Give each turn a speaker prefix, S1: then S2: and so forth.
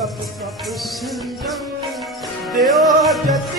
S1: Deus abençoe a você, Deus abençoe